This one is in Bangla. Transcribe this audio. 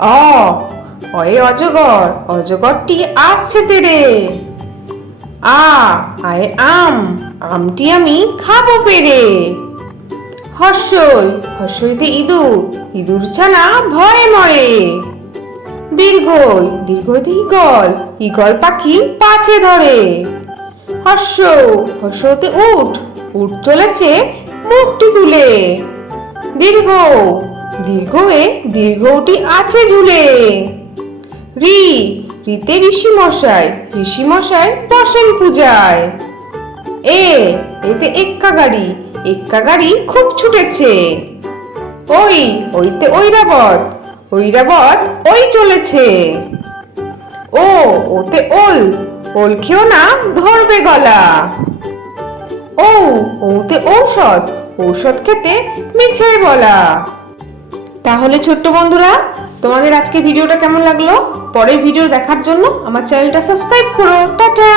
অ অয়ে অজগর, অজগরটি আসছে তেরে। আয়ে আম, আমটি আমি খাবো পেরে। হর্ষই, হর্ষইতে ইঁদুর, ইঁদুর ছানা ভয়ে মরে। দীর্ঘই, দীর্ঘইতে ঈগল, ঈগল পাখি পাছে ধরে। হর্ষ, হর্ষতে উট, উট চলেছে মুখটি তুলে। দীর্ঘ, দীর্ঘয়ে দীর্ঘটি আছে ঝুলে। রি, রিতে ঋষি মশাই, ঋষি মশাই বসেন পূজায়। এতে এক্কা গাড়ি, এক্কা গাড়ি খুব ছুটেছে। ওইতে ঐরাবত, ঐরাবত ওই চলেছে। ওতে ওল, ওল খেও না ধরবে গলা। ওতে ঔষধ, ঔষধ খেতে মিছে বলা। তাহলে ছোট্ট বন্ধুরা, তোমাদের আজকে ভিডিওটা কেমন লাগলো? পরের ভিডিও দেখার জন্য আমার চ্যানেলটা সাবস্ক্রাইব করো। টাটা।